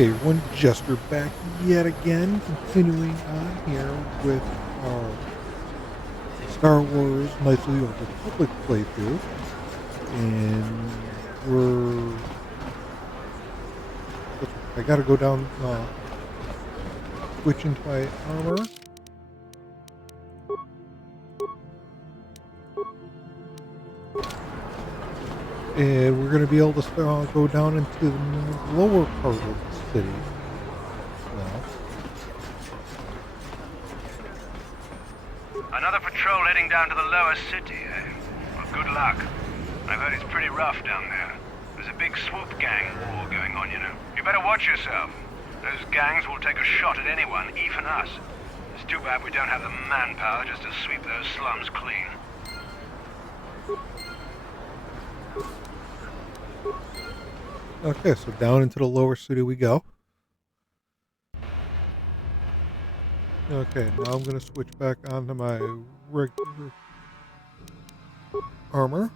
Okay, one Jester back yet again, continuing on here with our Star Wars Knights of the Old Republic playthrough. And I gotta go down, switch into my armor. And we're going to be able to go down into the lower part of the city now. Another patrol heading down to the lower city, eh? Well, good luck. I've heard it's pretty rough down there. There's a big swoop gang war going on, you know. You better watch yourself. Those gangs will take a shot at anyone, even us. It's too bad we don't have the manpower just to sweep those slums clean. Okay, so down into the lower city we go. Okay, now I'm going to switch back onto my regular armor.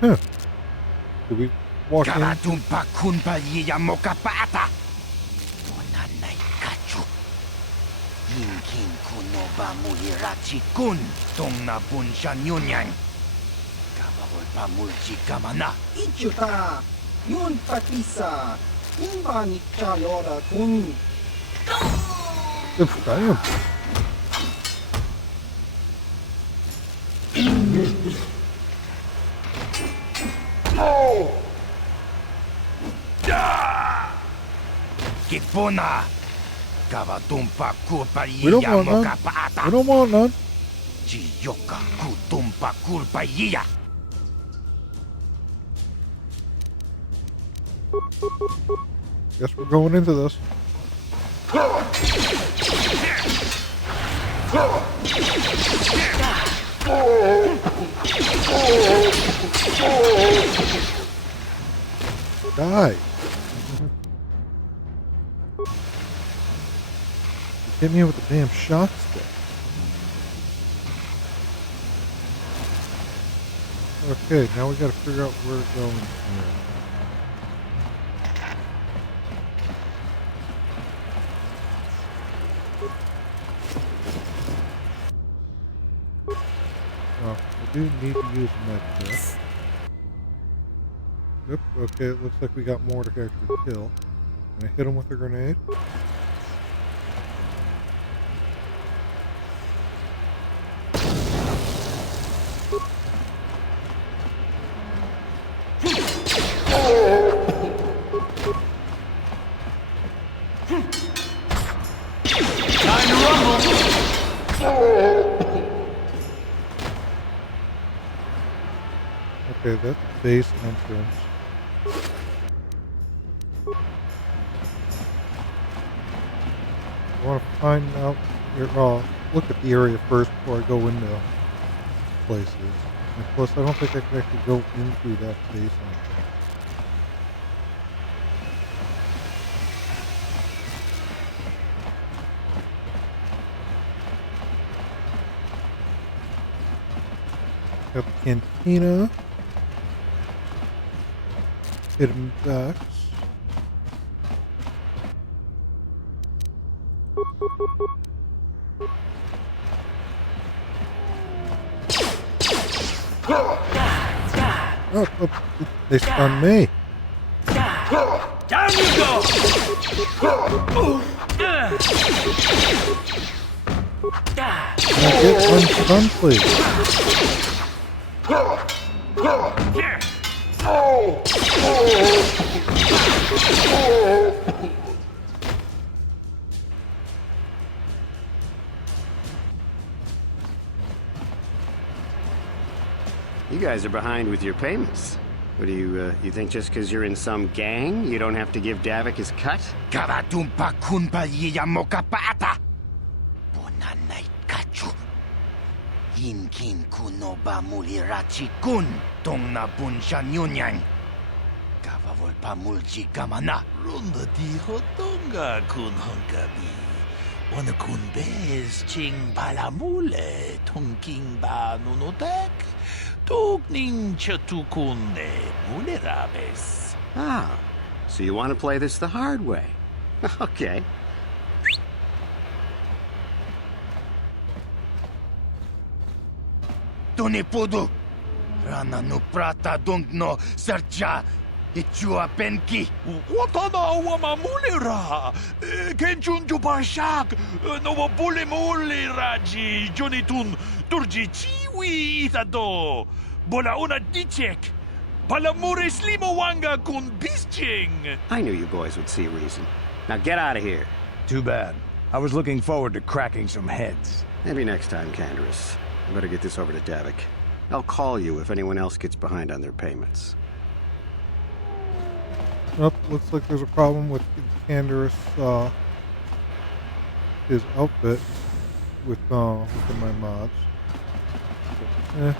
Huh. Did we walk in? Hinkin kuno ba mulirachi kun tong na bunsha nyunyan. Kabawol pa mulji kamana. Ichuta, yun patisa, imba ni chayora kun. Good damn. Kipona. We don't want none. We don't want none. Guess we're going into this. Die. Hit me with the damn shock stick. Okay, now we gotta figure out where we're going here. Oh, I do need to use a med kit. Yep, okay, it looks like we got more to actually kill. Can I hit him with a grenade? Okay, that's the base entrance. I want to find out, look at the area first before I go into places. And plus, I don't think I can actually go into that base entrance. Got the cantina. Hidden ducks. Oh, they stunned me. Down you go! Can I get unstunned, please? You guys are behind with your payments. What do you think just because you're in some gang, you don't have to give Davik his cut? Karatumpa kunpa yiya mokapata! Bonanay kachu. Hinkin kuno ba mulirachi kun tong na bunsha nyunyan. Kavavol pa mulji kamana. Ronda dijo tonga kun honkabi. Onakunbes ching balamule tongking ba nunotek tugning chatukunde mulerabes. Ah, so you want to play this the hard way? Okay. Tunipudu. Rana no prata dungno sercha. Ichua penki. Watana wamamulera. Kenchun jupashak. No bulimuli raji jonitun turji chiwi itado. Bola una dichek. Balamure slimo wanga kun bisching. I knew you boys would see reason. Now get out of here. Too bad. I was looking forward to cracking some heads. Maybe next time, Canderous. I better get this over to Davik. I'll call you if anyone else gets behind on their payments. Oh, looks like there's a problem with Canderous, his outfit with my mods. Eh.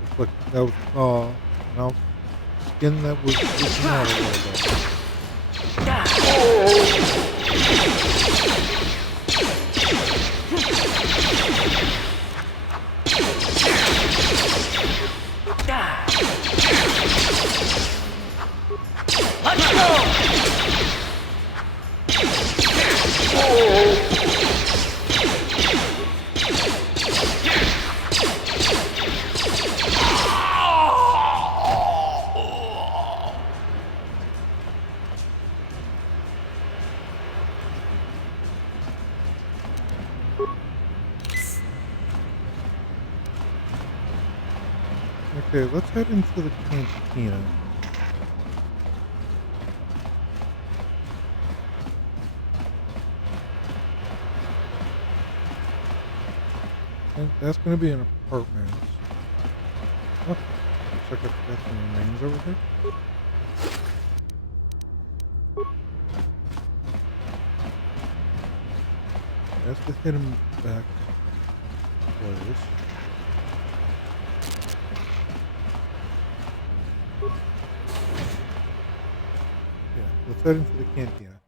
Looks like that was an skin that was looking out a little bit. Let's go! Okay, let's head into the cantina. And that's going to be an apartment. Oh, looks like I've got some remains over here. That's the hidden back place. Yeah, let's head into the cantina.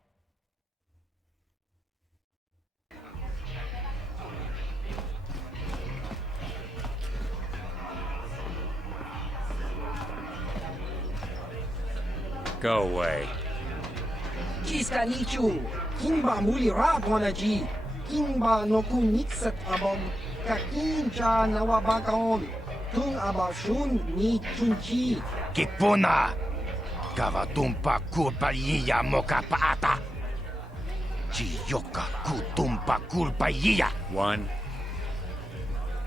Go away. Jiska nichu, kimba muli raponaji, kimba no kunixat abom, kakinja nawabakaon, tung abashun ni chunchi. Kipuna. Kavatumpa kulpaiya mokapaata. Chiyoka kutumpa kulpaiya. One.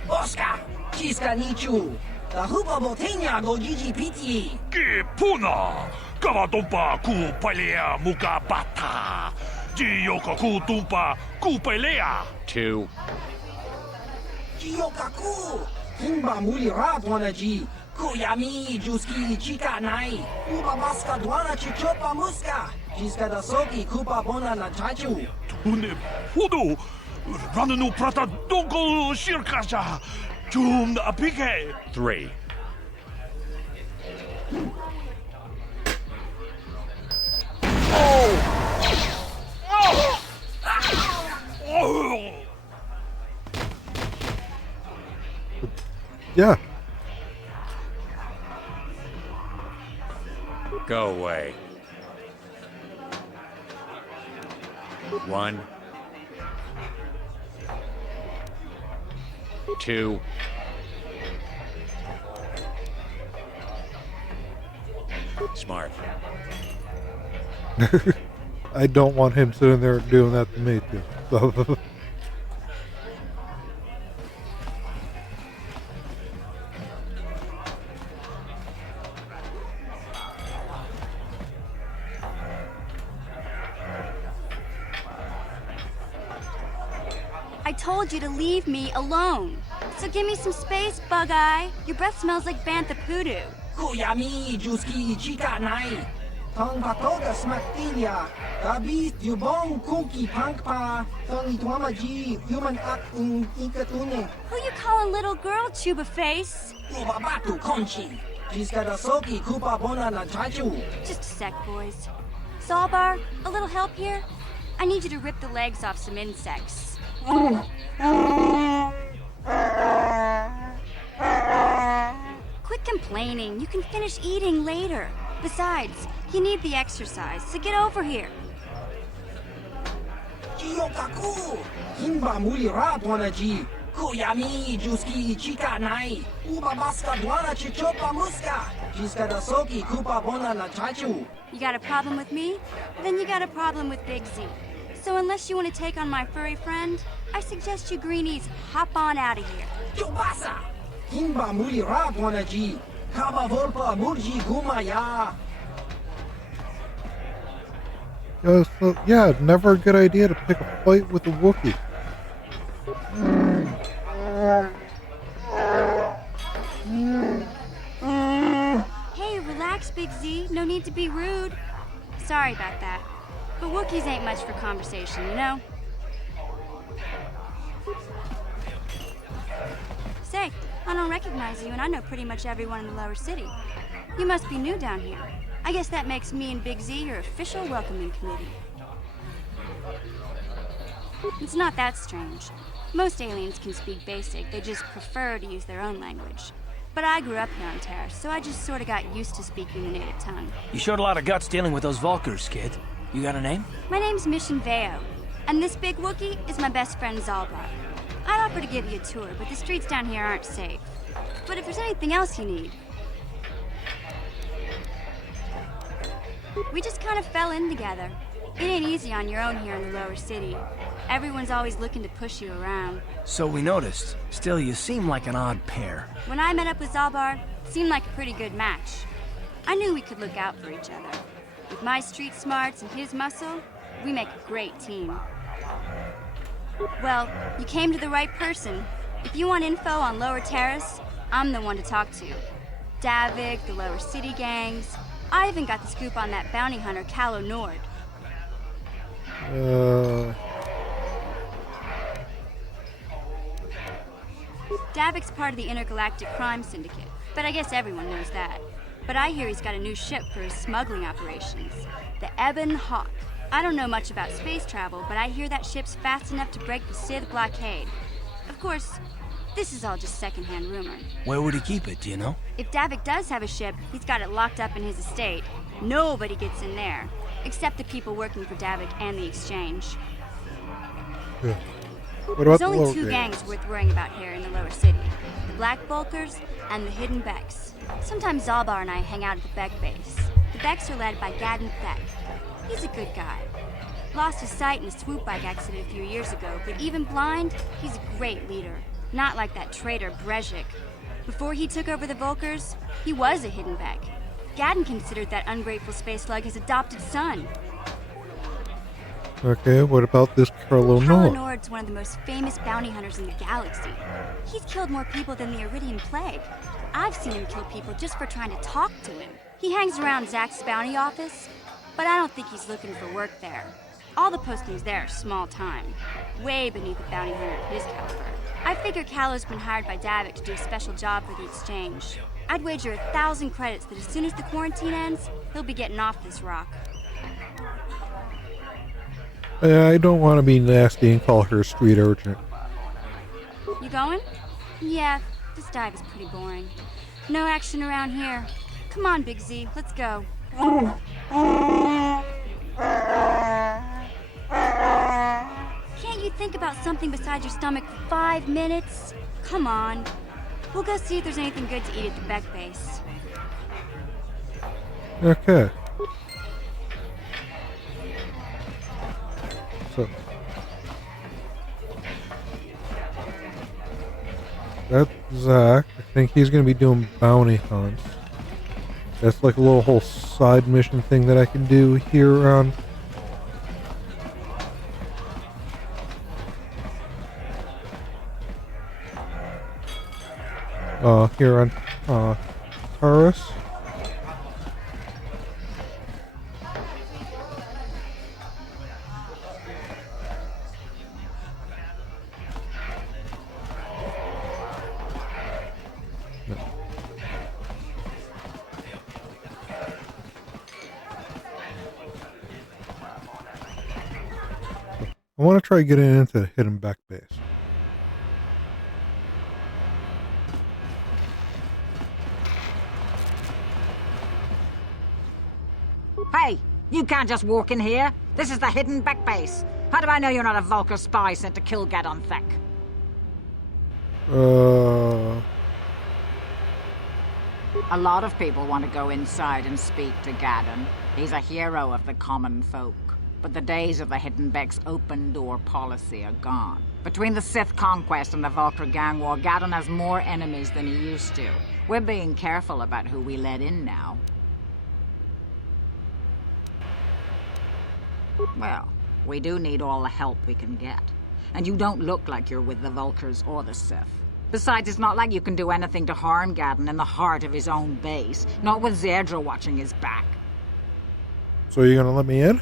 Oscar, jiska nichu, tahupa botenya go GGPT. Kipuna! Kavatumpa kupalea mukabata! Jiyoka kutumpa kupalea! Two. Jiyokaku, kimba muli raponaji. Kuyami juski chika nai, uba baska dwana chichopa muska, jiska da soki kupa bona na chachu. Tune pudu! Rananu prata donko shirkasha! Chum apike! Three. Yeah. Go away. One. Two. Smart. I don't want him sitting there doing that to me too. So I told you to leave me alone. So give me some space, Bug-Eye. Your breath smells like Bantha Poodoo. Kuyami juski chika nai, Tong patoga smaktilia. Gabi dubong kunki pangpa. Tong ituamaji human ak ikatune. Who you calling little girl, Chuba Face? Ubabatu konchi. Jiska da soki kupa bona na chaju. Just a sec, boys. Zalbar, a little help here? I need you to rip the legs off some insects. Quit complaining. You can finish eating later. Besides, you need the exercise, so get over here. Jiyokaku. Himba muli ratwana ji. Kuyami juski chika nai. Ubabaska dwana chichopa muska. Jiska da soki kupa bona na chaju. You got a problem with me? Then you got a problem with Big Z. So unless you want to take on my furry friend, I suggest you greenies hop on out of here. Chubasa. Himba muli ratwana ji. Kaba volpa murji gumaya. Yeah, never a good idea to pick a fight with a Wookiee. Hey, relax, Big Z. No need to be rude. Sorry about that. But Wookiees ain't much for conversation, you know? Say, I don't recognize you, and I know pretty much everyone in the lower city. You must be new down here. I guess that makes me and Big Z your official welcoming committee. It's not that strange. Most aliens can speak basic, they just prefer to use their own language. But I grew up here on Terra, so I just sort of got used to speaking the native tongue. You showed a lot of guts dealing with those Vulkars, kid. You got a name? My name's Mission Veo, and this big Wookiee is my best friend Zalbar. I'd offer to give you a tour, but the streets down here aren't safe. But if there's anything else you need... We just kind of fell in together. It ain't easy on your own here in the lower city. Everyone's always looking to push you around. So we noticed. Still, you seem like an odd pair. When I met up with Zalbar, it seemed like a pretty good match. I knew we could look out for each other. With my street smarts and his muscle, we make a great team. Well, you came to the right person. If you want info on Lower Terrace, I'm the one to talk to. Davik, the Lower City gangs. I even got the scoop on that bounty hunter, Calo Nord. Davik's part of the Intergalactic Crime Syndicate, but I guess everyone knows that. But I hear he's got a new ship for his smuggling operations, the Ebon Hawk. I don't know much about space travel, but I hear that ship's fast enough to break the Sith blockade. Of course, this is all just secondhand rumor. Where would he keep it, do you know? If Davik does have a ship, he's got it locked up in his estate. Nobody gets in there, except the people working for Davik and the Exchange. Yeah. What about There's only the two gangs worth worrying about here in the lower city. The Black Bulkers and the Hidden Becks. Sometimes Zalbar and I hang out at the Beck base. The Becks are led by Gadden Thek. He's a good guy. Lost his sight in a swoop bike accident a few years ago, but even blind, he's a great leader. Not like that traitor Brezhik. Before he took over the Vulkars, he was a Hidden Beck. Gadden considered that ungrateful space slug his adopted son. Okay, what about this Calo Calo Nord? Nord's one of the most famous bounty hunters in the galaxy. He's killed more people than the Iridian Plague. I've seen him kill people just for trying to talk to him. He hangs around Zack's bounty office, but I don't think he's looking for work there. All the postings there are small time, way beneath a bounty hunter of his caliber. I figure Calo's been hired by Davik to do a special job for the Exchange. I'd wager 1,000 credits that as soon as the quarantine ends, he'll be getting off this rock. I don't want to be nasty and call her a street urchin. You going? Yeah, this dive is pretty boring. No action around here. Come on, Big Z, let's go. Can't you think about something besides your stomach for 5 minutes? Come on. We'll go see if there's anything good to eat at the Beck base. Okay. So that's Zack. I think he's gonna be doing bounty hunts. That's like a little whole side mission thing that I can do here on Taurus. I want to try getting into the hidden back base. Hey, you can't just walk in here. This is the hidden back base. How do I know you're not a Vulcar spy sent to kill Gadon Thek? A lot of people want to go inside and speak to Gadon. He's a hero of the common folk. But the days of the Hidden Beck's open door policy are gone. Between the Sith conquest and the Vulcar gang war, Gadon has more enemies than he used to. We're being careful about who we let in now. Well, we do need all the help we can get. And you don't look like you're with the Vulcars or the Sith. Besides, it's not like you can do anything to harm Gadon in the heart of his own base. Not with Zerdra watching his back. So you're gonna let me in?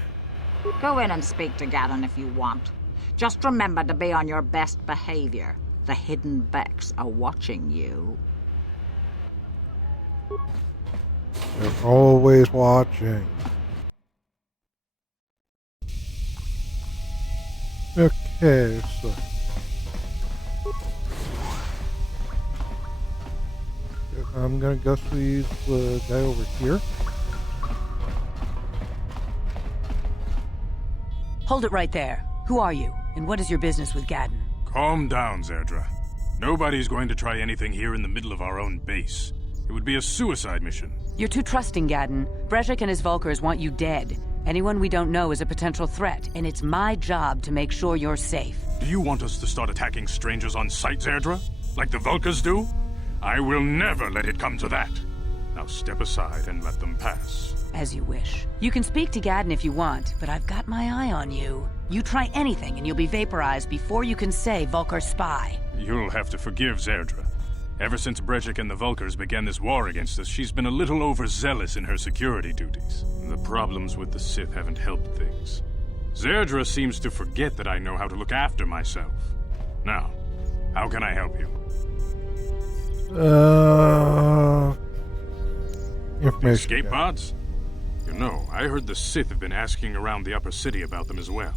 Go in and speak to Gadon if you want. Just remember to be on your best behavior. The Hidden Becks are watching you. They're always watching. Okay, so... I'm gonna go see the guy over here. Hold it right there. Who are you, and what is your business with Gadon? Calm down, Zerdra. Nobody's going to try anything here in the middle of our own base. It would be a suicide mission. You're too trusting, Gadon. Brejik and his Vulcars want you dead. Anyone we don't know is a potential threat, and it's my job to make sure you're safe. Do you want us to start attacking strangers on sight, Zerdra? Like the Vulcars do? I will never let it come to that. Now step aside and let them pass. As you wish. You can speak to Gadon if you want, but I've got my eye on you. You try anything and you'll be vaporized before you can say Vulcar spy. You'll have to forgive Zerdra. Ever since Brejik and the Vulcars began this war against us, she's been a little overzealous in her security duties. The problems with the Sith haven't helped things. Zerdra seems to forget that I know how to look after myself. Now, how can I help you? Information. Escape pods? You know, I heard the Sith have been asking around the upper city about them as well.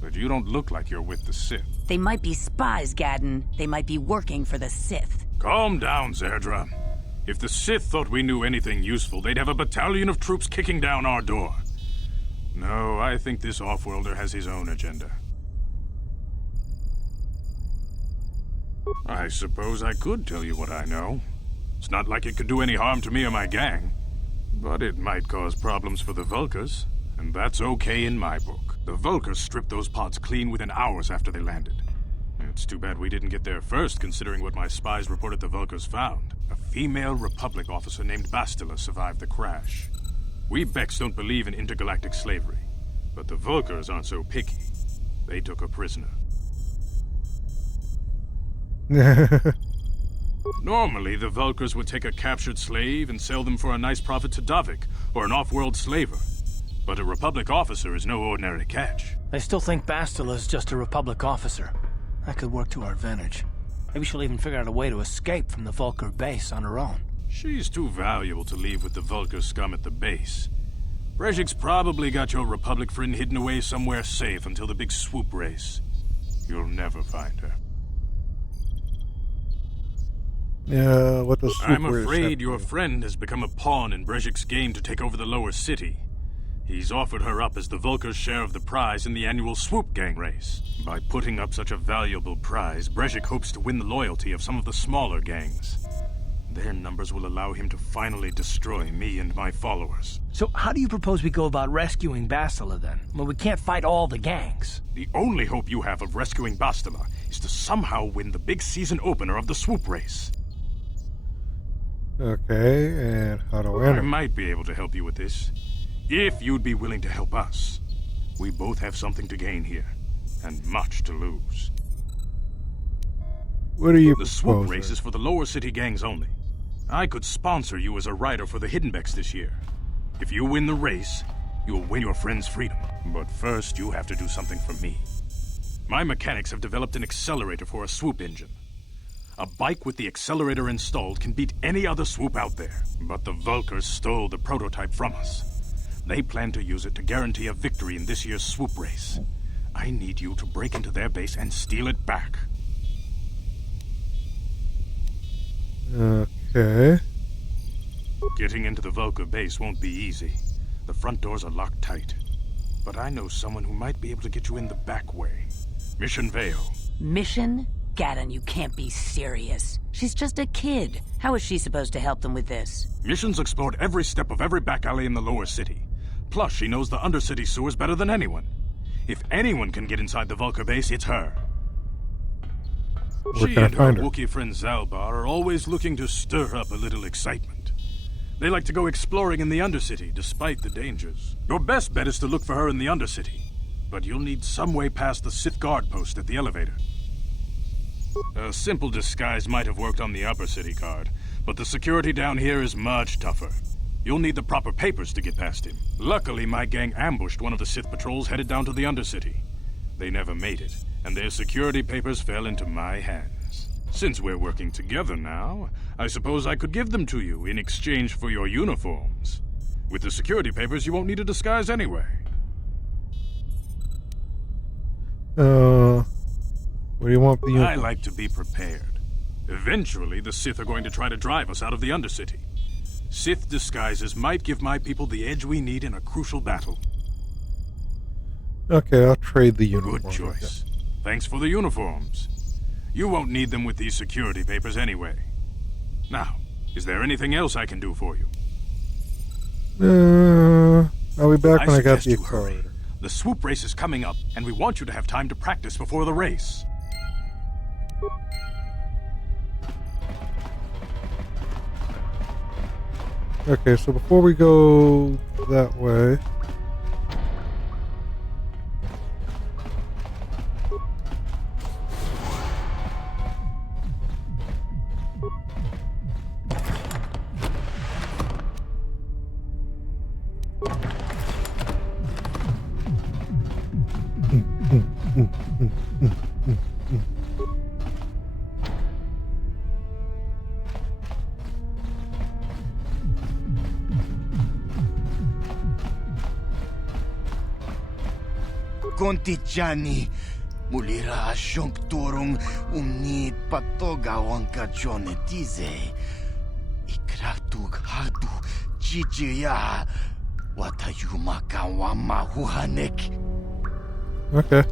But you don't look like you're with the Sith. They might be spies, Gadon. They might be working for the Sith. Calm down, Zerdra. If the Sith thought we knew anything useful, they'd have a battalion of troops kicking down our door. No, I think this off-worlder has his own agenda. I suppose I could tell you what I know. It's not like it could do any harm to me or my gang. But it might cause problems for the Vulcars, and that's okay in my book. The Vulcars stripped those pods clean within hours after they landed. It's too bad we didn't get there first, considering what my spies reported the Vulcars found. A female Republic officer named Bastila survived the crash. We Becks don't believe in intergalactic slavery, but the Vulcars aren't so picky. They took her prisoner. Normally, the Vulcars would take a captured slave and sell them for a nice profit to Davik, or an off-world slaver. But a Republic officer is no ordinary catch. I still think Bastila's just a Republic officer. That could work to our advantage. Maybe she'll even figure out a way to escape from the Vulcar base on her own. She's too valuable to leave with the Vulcar scum at the base. Brejik's probably got your Republic friend hidden away somewhere safe until the big swoop race. You'll never find her. Yeah, what the swoop I'm race afraid have your to do? friend has become a pawn in Brejik's game to take over the lower city. He's offered her up as the Vulcar's share of the prize in the annual swoop gang race. By putting up such a valuable prize, Brejik hopes to win the loyalty of some of the smaller gangs. Their numbers will allow him to finally destroy me and my followers. So how do you propose we go about rescuing Bastila then? Well, we can't fight all the gangs. The only hope you have of rescuing Bastila is to somehow win the big season opener of the swoop race. Okay, and how do I I enter? might be able to help you with this, if you'd be willing to help us. We both have something to gain here, and much to lose. What are you The swoop proposing? race is for the lower city gangs only. I could sponsor you as a rider for the Hidden Becks this year. If you win the race, you'll win your friend's freedom. But first, you have to do something for me. My mechanics have developed an accelerator for a swoop engine. A bike with the accelerator installed can beat any other swoop out there. But the Vulcars stole the prototype from us. They plan to use it to guarantee a victory in this year's swoop race. I need you to break into their base and steal it back. Okay. Getting into the Vulcar base won't be easy. The front doors are locked tight. But I know someone who might be able to get you in the back way. Mission Vale. Mission? Gaddon, you can't be serious. She's just a kid. How is she supposed to help them with this? Mission's explored every step of every back alley in the lower city. Plus, she knows the Undercity sewers better than anyone. If anyone can get inside the Vulcar base, it's her. Where She can I and her find her? Wookiee friend Zalbar are always looking to stir up a little excitement. They like to go exploring in the Undercity, despite the dangers. Your best bet is to look for her in the Undercity. But you'll need some way past the Sith guard post at the elevator. A simple disguise might have worked on the Upper City guard, but the security down here is much tougher. You'll need the proper papers to get past him. Luckily, my gang ambushed one of the Sith patrols headed down to the Undercity. They never made it, and their security papers fell into my hands. Since we're working together now, I suppose I could give them to you in exchange for your uniforms. With the security papers, you won't need a disguise anyway. What do you want the uniform? I like to be prepared. Eventually, the Sith are going to try to drive us out of the Undercity. Sith disguises might give my people the edge we need in a crucial battle. Okay, I'll trade the uniform. Good choice. Thanks for the uniforms. You won't need them with these security papers anyway. Now, is there anything else I can do for you? I'll be back when I got suggest the you hurry. accelerator. The swoop race is coming up, and we want you to have time to practice before the race. Okay, so before we go that way... Kontichani, mulira asyong turong umnit patogawang kajonetize. Ikratug hadu chichiya watayuma kawama huhanek. Okay.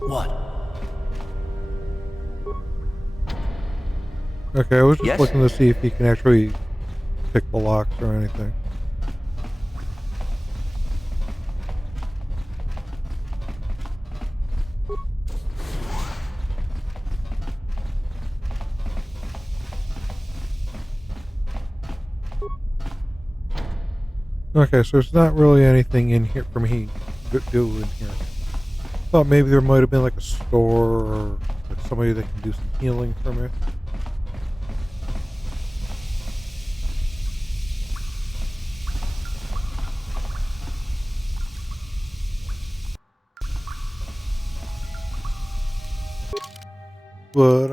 What? Okay, I was just Yes? looking to see if he can actually pick the locks or anything. Okay, so there's not really anything in here for me to do in here. Thought maybe there might have been like a store or like somebody that can do some healing for me. But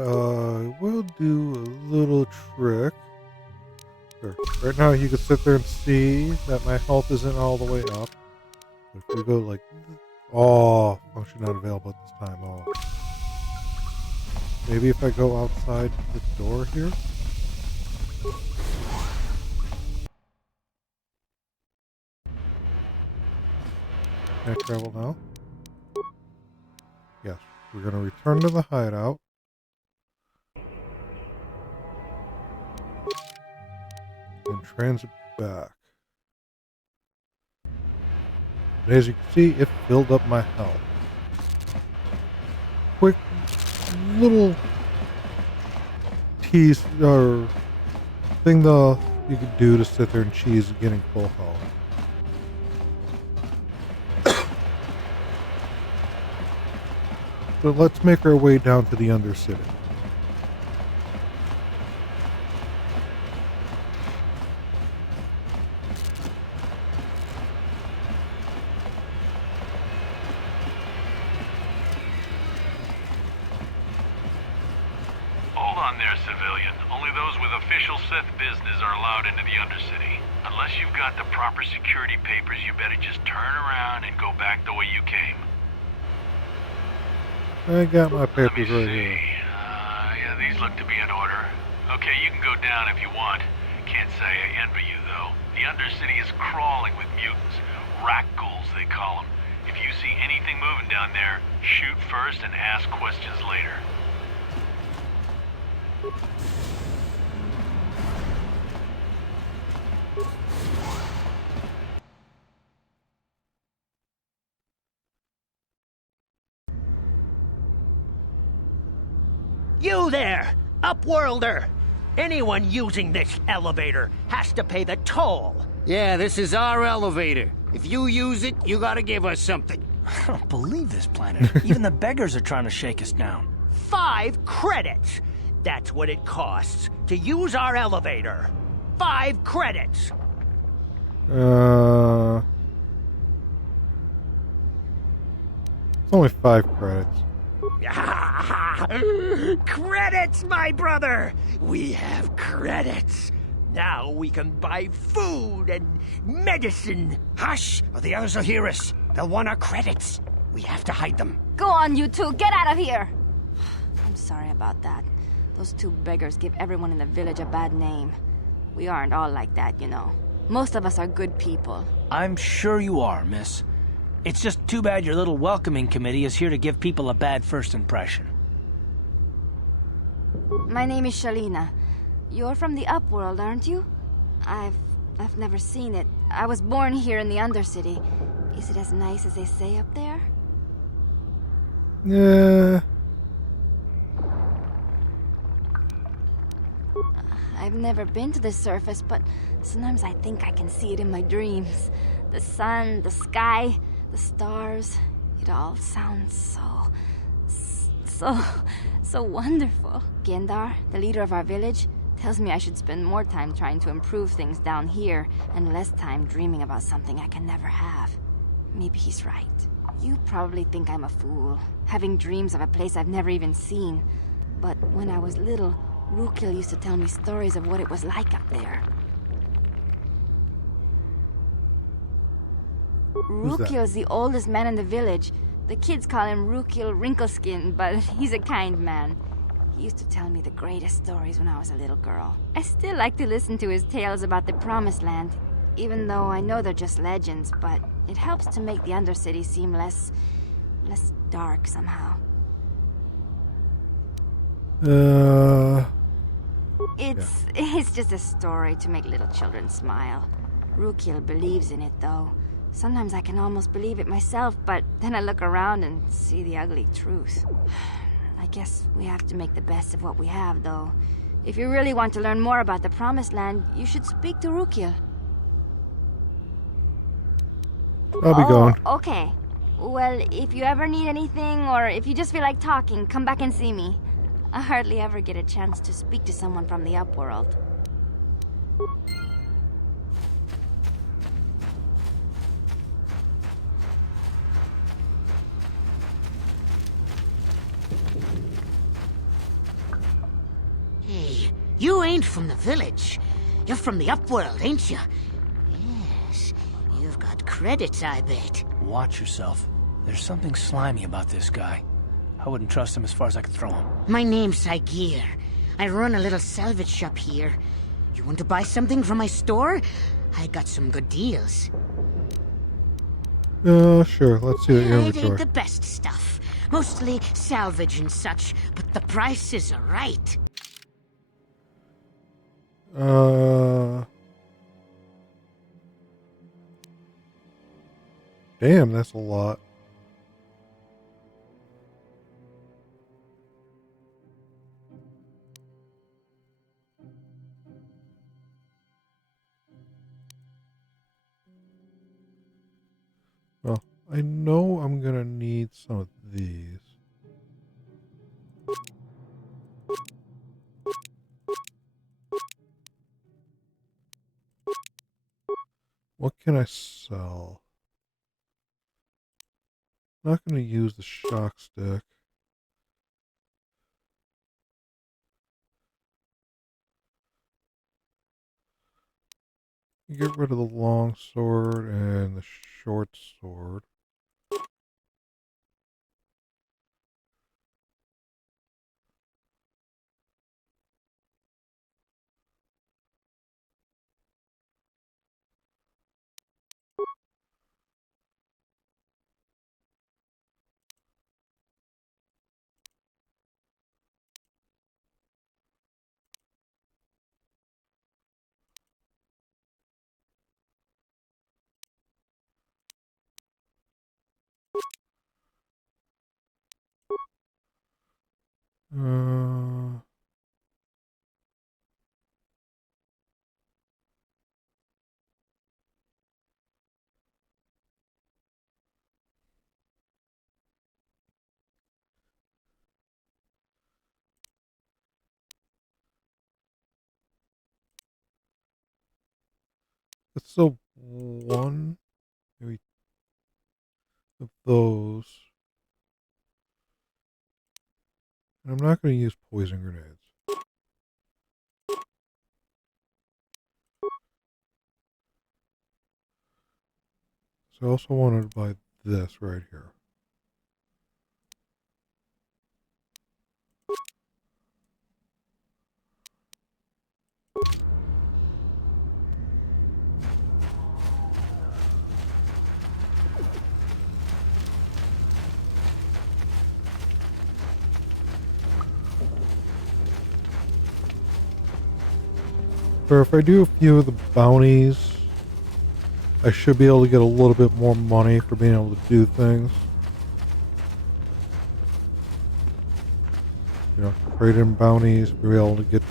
we'll do a little trick. Sure. Right now you can sit there and see that my health isn't all the way up. If we go like, oh, function not available at this time. Oh, maybe if I go outside the door here. Can I travel now? Yes. We're going to return to the hideout. And transit back. And as you can see, it filled up my health. Quick little tease or thing though you could do to sit there and cheese getting full health. So let's make our way down to the Undercity. Hold on there, civilian. Only Only those with official Sith business are allowed into the Undercity. Unless you've got the proper security papers, you better just turn around and go back the way you came. I got my Let me papers right see. here. Yeah, these look to be in order. Okay, you can go down if you want. Can't say I envy you, though. The Undercity is crawling with mutants. Rat ghouls, they call them. If you see anything moving down there, shoot first and ask questions later. You there, Upworlder! Anyone using this elevator has to pay the toll. Yeah, this is our elevator. If you use it, you gotta give us something. I don't believe this planet. Even the beggars are trying to shake us down. 5 credits! That's what it costs to use our elevator. 5 credits! It's only 5 credits. Credits, my brother! We have credits. Now we can buy food and medicine. Hush, or the others will hear us. They'll want our credits. We have to hide them. Go on, you two. Get out of here. I'm sorry about that. Those 2 beggars give everyone in the village a bad name. We aren't all like that, you know. Most of us are good people. I'm sure you are, miss. It's just too bad your little welcoming committee is here to give people a bad first impression. My name is Shalina. You're from the Upworld, aren't you? I've never seen it. I was born here in the Undercity. Is it as nice as they say up there? Yeah. I've never been to the surface, but sometimes I think I can see it in my dreams. The sun, the sky, the stars. It all sounds so wonderful. Gendar, the leader of our village, tells me I should spend more time trying to improve things down here and less time dreaming about something I can never have. Maybe he's right. You probably think I'm a fool, having dreams of a place I've never even seen. But when I was little, Rukil used to tell me stories of what it was like up there. Rukil's the oldest man in the village. The kids call him Rukil Wrinkleskin, but he's a kind man. He used to tell me the greatest stories when I was a little girl. I still like to listen to his tales about the Promised Land, even though I know they're just legends, but it helps to make the Undercity seem less dark somehow. It's just a story to make little children smile. Rukil believes in it, though. Sometimes I can almost believe it myself, but then I look around and see the ugly truth. I guess we have to make the best of what we have, though. If you really want to learn more about the Promised Land, you should speak to Rukil. I'll be going. Okay. Well, if you ever need anything, or if you just feel like talking, come back and see me. I hardly ever get a chance to speak to someone from the Upworld. Hey, you ain't from the village. You're from the Upworld, ain't you? Yes, you've got credits, I bet. Watch yourself. There's something slimy about this guy. I wouldn't trust him as far as I could throw him. My name's Saigir. I run a little salvage shop here. You want to buy something from my store? I got some good deals. Sure. Let's see what your It ain't inventory. the best stuff. Mostly salvage and such, but the prices are right. Damn, that's a lot. Well, I know I'm gonna need some of these. What can I sell? Not gonna use the shock stick. Get rid of the long sword and the short sword. Uh, It's still one, maybe of those. And I'm not going to use poison grenades. So I also wanted to buy this right here. Or if I do a few of the bounties, I should be able to get a little bit more money for being able to do things. You know, trade in bounties, be able to get...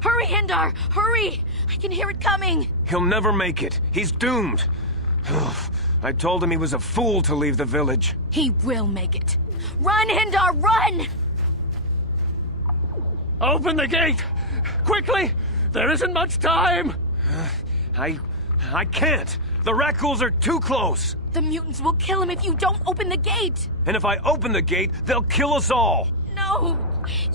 Hurry, Hindar! Hurry! I can hear it coming! He'll never make it. He's doomed. I told him he was a fool to leave the village. He will make it. Run, Hindar, run! Open the gate! Quickly! There isn't much time! I can't. The rat ghouls are too close. The mutants will kill him if you don't open the gate! And if I open the gate, they'll kill us all. No!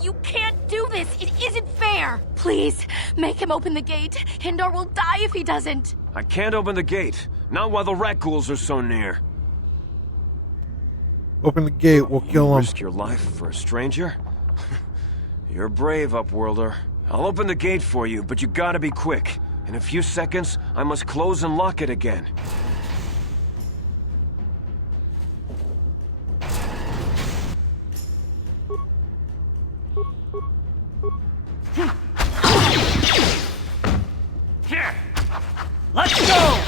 You can't do this! It isn't fair! Please, make him open the gate. Hindar will die if he doesn't. I can't open the gate. Not while the rat ghouls are so near. Open the gate, we'll kill him. Risk your life for a stranger? You're brave, Upworlder. I'll open the gate for you, but you gotta be quick. In a few seconds, I must close and lock it again. Let's go!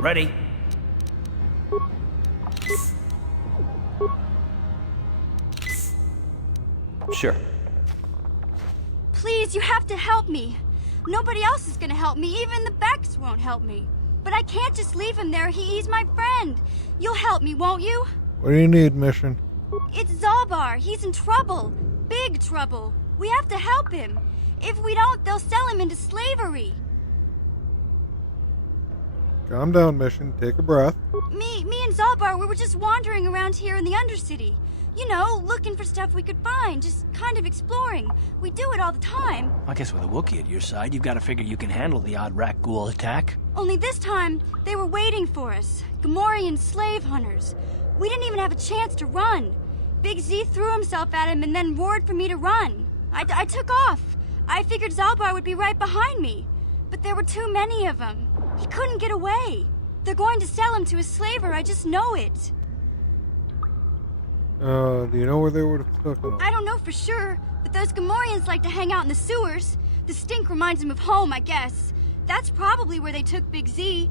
Ready? Sure. Please, you have to help me. Nobody else is gonna help me. Even the Becks won't help me. But I can't just leave him there. He's my friend. You'll help me, won't you? What do you need, mission? It's Zalbar. He's in trouble. Big trouble. We have to help him. If we don't, they'll sell him into slavery. Calm down, mission. Take a breath. Me and Zalbar, we were just wandering around here in the Undercity. You know, looking for stuff we could find, just kind of exploring. We do it all the time. I guess with a Wookiee at your side, you've got to figure you can handle the odd rat ghoul attack. Only this time, they were waiting for us. Gamorrean slave hunters. We didn't even have a chance to run. Big Z threw himself at him and then roared for me to run. I took off. I figured Zalbar would be right behind me. But there were too many of them. He couldn't get away. They're going to sell him to a slaver, I just know it. Do you know where they would have took him? I don't know for sure, but those Gamorreans like to hang out in the sewers. The stink reminds them of home, I guess. That's probably where they took Big Z.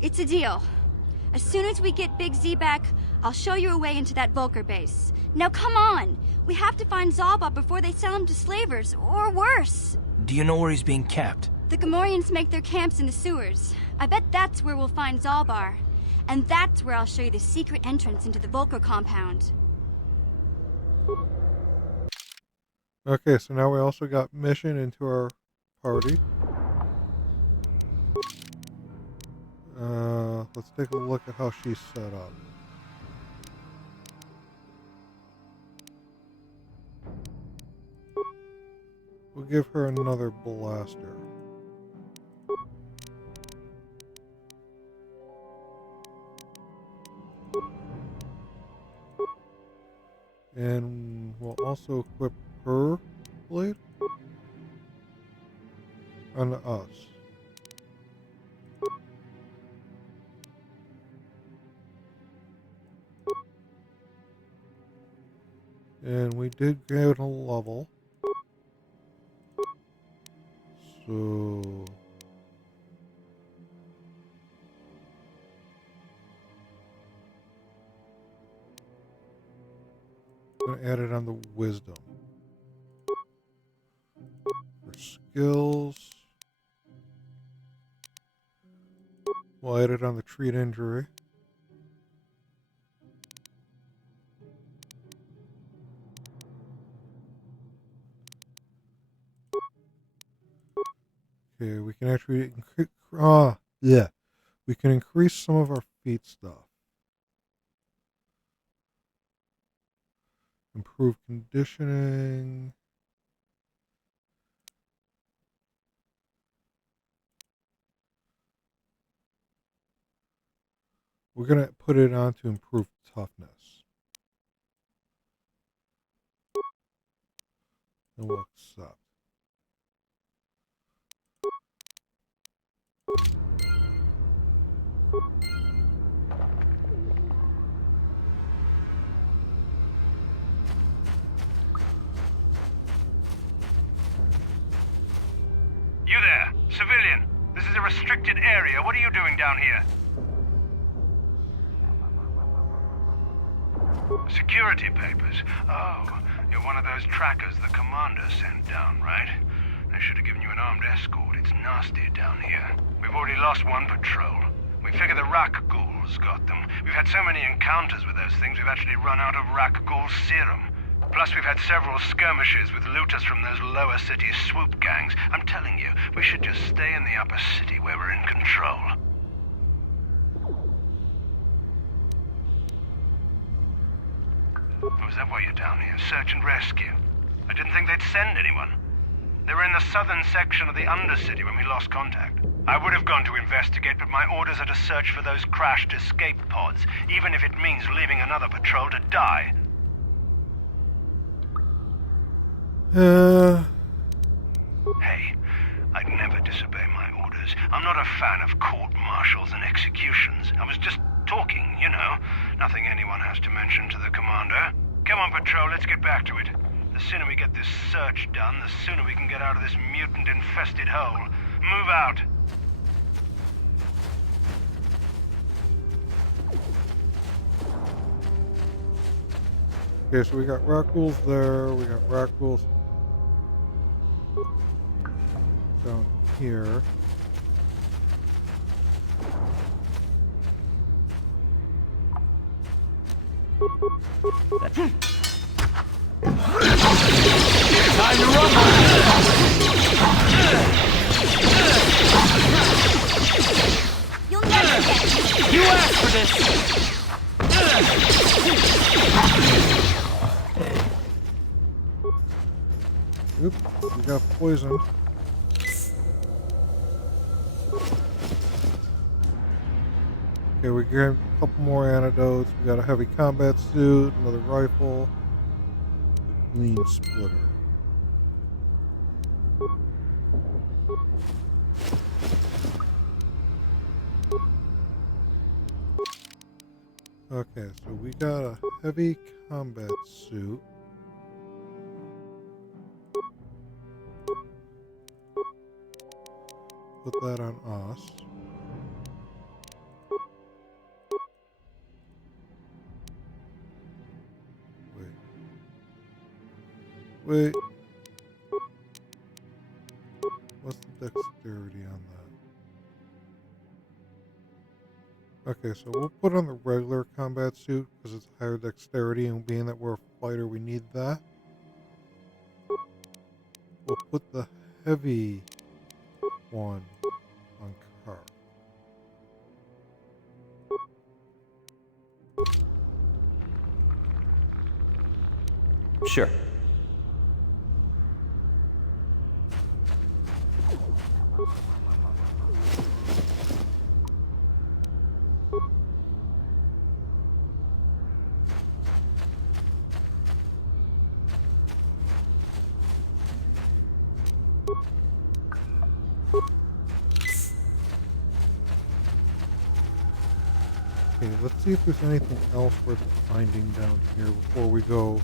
It's a deal. As soon as we get Big Z back, I'll show you a way into that Vulcar base. Now come on! We have to find Zalbar before they sell him to slavers, or worse. Do you know where he's being kept? The Gamorreans make their camps in the sewers. I bet that's where we'll find Zalbar. And that's where I'll show you the secret entrance into the Volker compound. Okay, so now we also got Mission into our party. Let's take a look at how she's set up. We'll give her another blaster. And we'll also equip her blade on us. And we did get a level. So I'm gonna add it on the wisdom. For skills, we'll add it on the treat injury. Okay, we can actually we can increase some of our feat stuff. Improve conditioning. We're going to put it on to improve toughness. And we'll accept. You there, civilian. This is a restricted area. What are you doing down here? Security papers. Oh, you're one of those trackers the commander sent down, right? They should have given you an armed escort. It's nasty down here. We've already lost one patrol. We figure the Rak ghouls got them. We've had so many encounters with those things, we've actually run out of Rak ghoul serum. Plus, we've had several skirmishes with looters from those lower city swoop gangs. I'm telling you, we should just stay in the upper city where we're in control. Oh, is that why you're down here? Search and rescue? I didn't think they'd send anyone. They were in the southern section of the Undercity when we lost contact. I would have gone to investigate, but my orders are to search for those crashed escape pods, even if it means leaving another patrol to die. Hey, I'd never disobey my orders. I'm not a fan of court-martials and executions. I was just talking, you know. Nothing anyone has to mention to the commander. Come on, patrol, let's get back to it. The sooner we get this search done, the sooner we can get out of this mutant-infested hole. Move out. Okay, so we got Rackles there, we got Rackles down here. Time to rumble! You'll never get me. You asked for this! Oop, we got poisoned. Okay, we got a couple more antidotes. We got a heavy combat suit, another rifle, a gleam splitter. Okay, so we got a heavy combat suit. Put that on us. Wait. What's the dexterity? Okay, so we'll put on the regular combat suit because it's higher dexterity, and being that we're a fighter, we need that. We'll put the heavy one on Car. Sure. Okay, let's see if there's anything else worth finding down here before we go.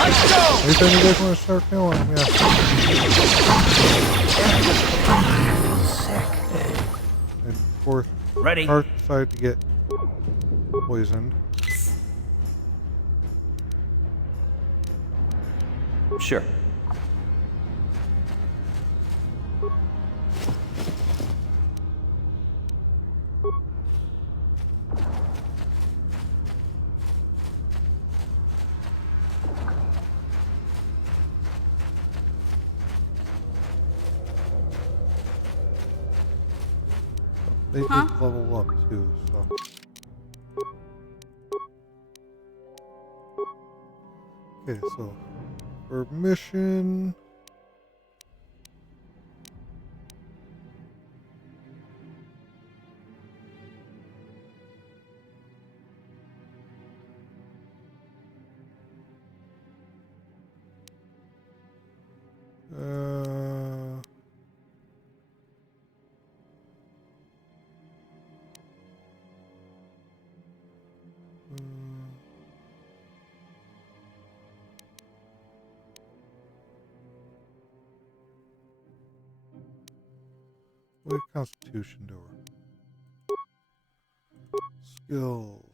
Let's go! Anytime you guys want to start killing them, yeah. And of course, Ready. Art decided to get poisoned. Sure. They Huh? did level up too, so. Okay, so for mission. What did Constitution do? Skills.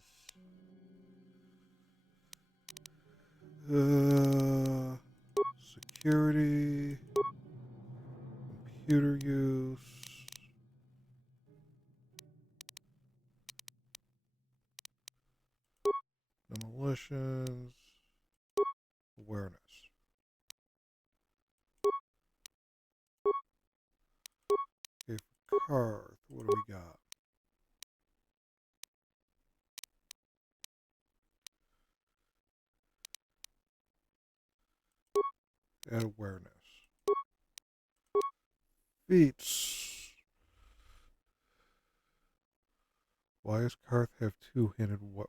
Security. Computer use. Demolitions. Awareness. Okay, for Karth, what do we got? Add awareness. Feats. Why does Karth have two-handed what?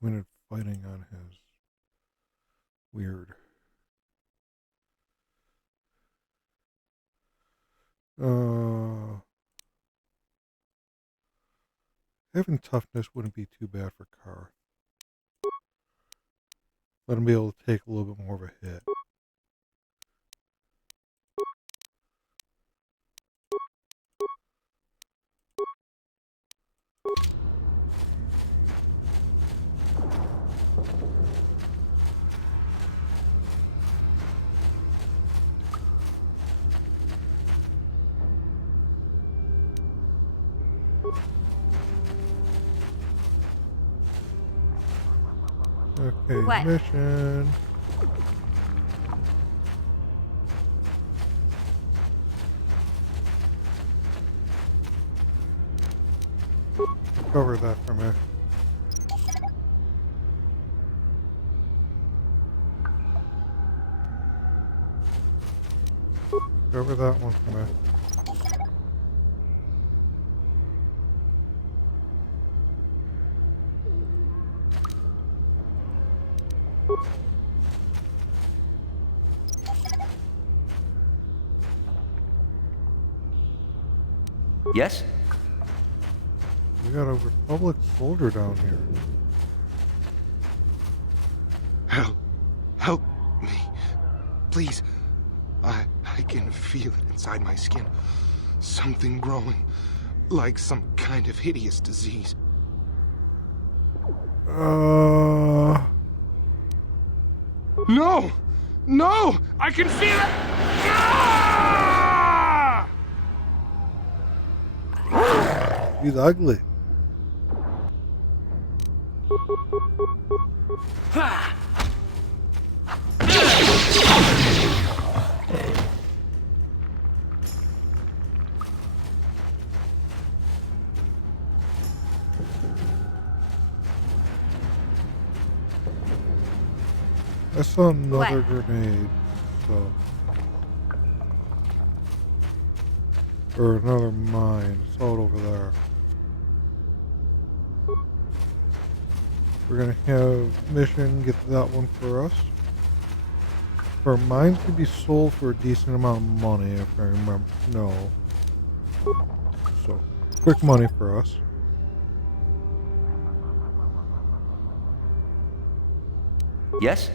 Two-handed fighting on his. Weird. Having toughness wouldn't be too bad for Karth. Let him be able to take a little bit more of a hit. Okay, What? mission. Cover that for me. Cover that one for me. Yes? We got a Republic soldier down here. Help me. Please. I can feel it inside my skin. Something growing, like some kind of hideous disease. No! No! I can feel it! Ah! He's ugly. I saw another grenade, so. Or another mine. I saw it over there. We're gonna have mission, get that one for us. Our mines can be sold for a decent amount of money, if I remember. No. So, quick money for us. Yes?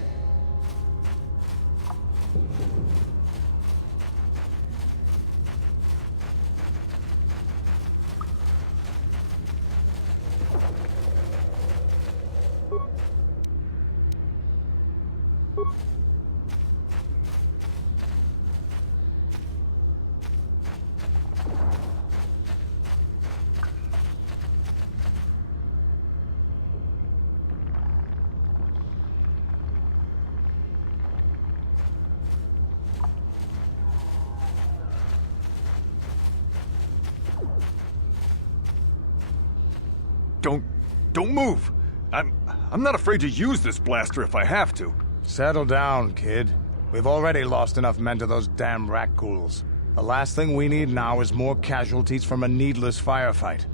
Don't move! I'm not afraid to use this blaster if I have to. Settle down, kid. We've already lost enough men to those damn rat ghouls. The last thing we need now is more casualties from a needless firefight.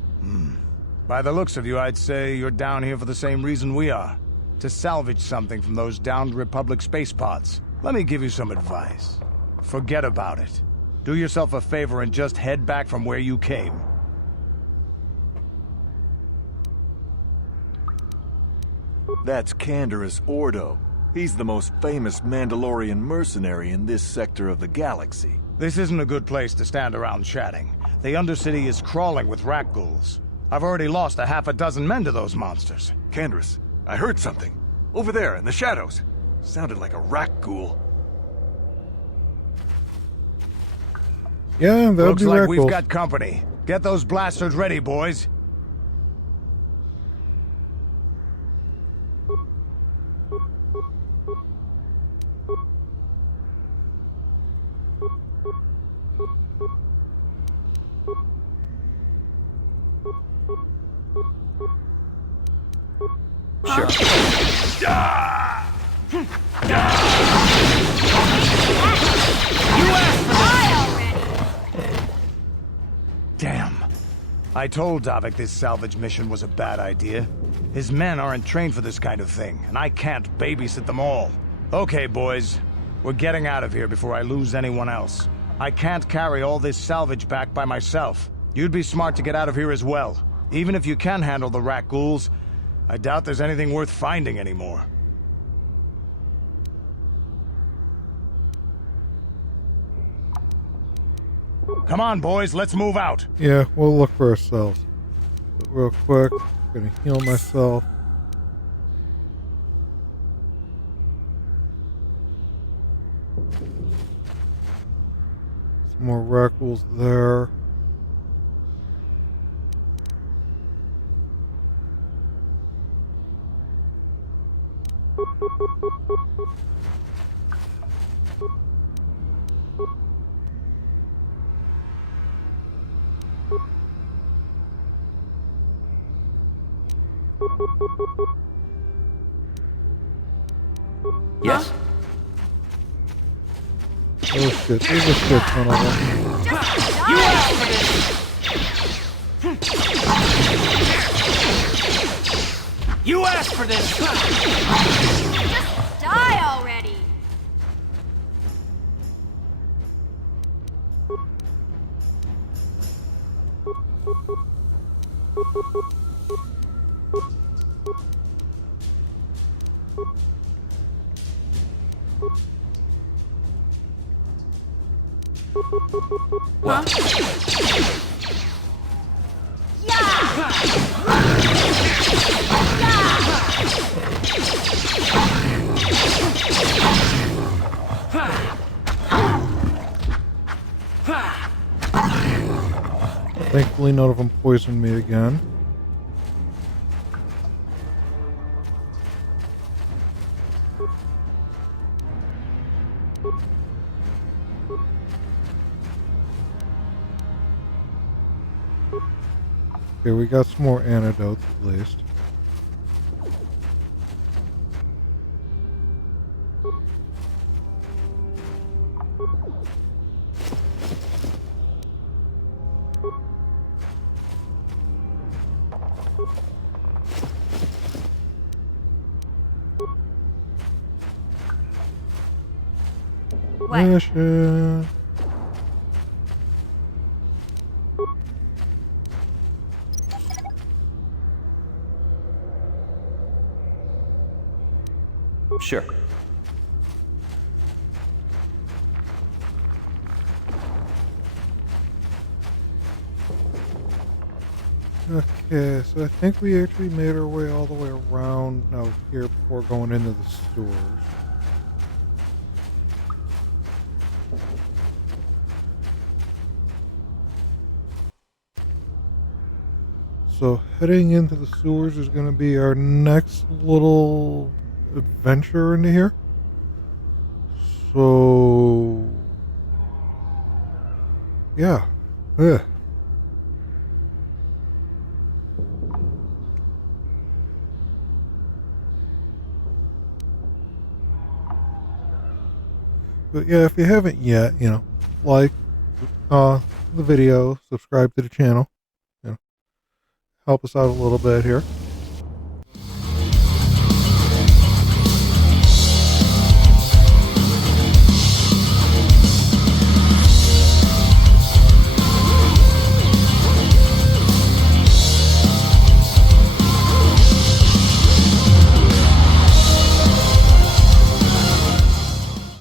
By the looks of you, I'd say you're down here for the same reason we are. To salvage something from those downed Republic space pods. Let me give you some advice. Forget about it. Do yourself a favor and just head back from where you came. That's Canderous Ordo. He's the most famous Mandalorian mercenary in this sector of the galaxy. This isn't a good place to stand around chatting. The Undercity is crawling with rat ghouls. I've already lost a half a dozen men to those monsters. Canderous, I heard something. Over there, in the shadows. Sounded like a rat ghoul. Yeah, that'd Looks be like rat we've ghouls. got company. Get those blasters ready, boys. Sure. Damn. I told Davik this salvage mission was a bad idea. His men aren't trained for this kind of thing, and I can't babysit them all. Okay, boys. We're getting out of here before I lose anyone else. I can't carry all this salvage back by myself. You'd be smart to get out of here as well. Even if you can handle the rat ghouls, I doubt there's anything worth finding anymore. Come on, boys, let's move out. Yeah, we'll look for ourselves. But real quick, gonna heal myself. Some more rackles there. Yes? Oh shit, there's a shit ton of them. You asked for this! Just die already! Thankfully, none of them poisoned me again. Okay, we got some more antidotes at least. What? Mission. Sure. Okay, so I think we actually made our way all the way around out here before going into the sewers. So heading into the sewers is going to be our next little adventure into here. So, yeah. Ugh. But yeah, if you haven't yet, like the video, subscribe to the channel, help us out a little bit here.